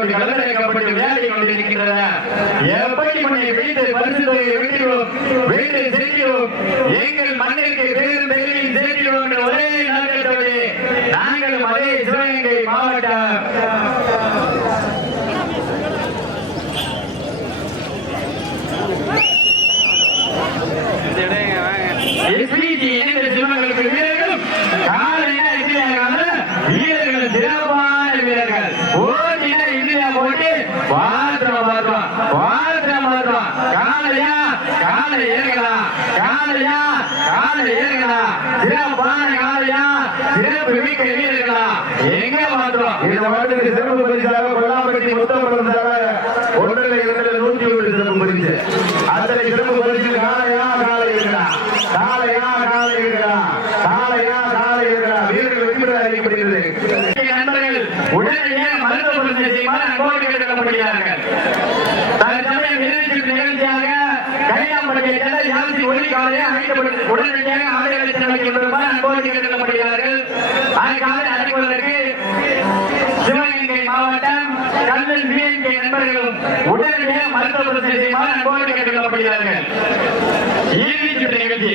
கொண்டு எப்படி உன்னை வீட்டு பரிசு ஒரே நாட்களே நாங்களும் அதே சிவகங்கை மாவட்டம். காலை ஏறுகளா காலையா காலை ஏறுகளா சிறப்பான காலையா சிறப்பு மிக்க வீரர்களா எங்க வாழ்த்துறோம் இந்த மாட்டுக்கு சிறப்பு பரிசாக கொல்லாம்பட்டி முத்தமிழந்தாக ஒன்றரை இரண்டு நூற்றி ஒன்று சிறப்பு பரிசு அத்தனை சிறப்பு பரிசு காலையா காலை இருக்கிறா காலையா காலை இருக்கிறா காலையா காலை இருக்கிறா வீரர்கள் வெற்றி பெற அறிவிக்கப்படுகிறது. நண்பர்கள் உடனடியாக மருத்துவ செய்யுமாறு அன்போடு கேட்டுக்கொள்ளப்படுகிறார்கள் தற்சமயம் நிகழ்ச்சி நிகழ்ச்சியாக கல்யாணப்படைய சென்னை யாழ்ச்சி ஒளிக்காலையை உடனடியாக ஆடைகளை செலவழிக்க வருமாறு அன்போடு கேட்டுக்கொள்ளப்படுகிறார்கள் அதற்காக அறிவுவதற்கு சிவகங்கை மாவட்டம் கல்வன் பிஎன்கே நண்பர்களும் உடனடியாக மருத்துவ பரிசோதனை செய்யுமாறு அன்போடு கேட்டுக்கொள்ளப்படுகிறார்கள். சுற்று நிகழ்ச்சி.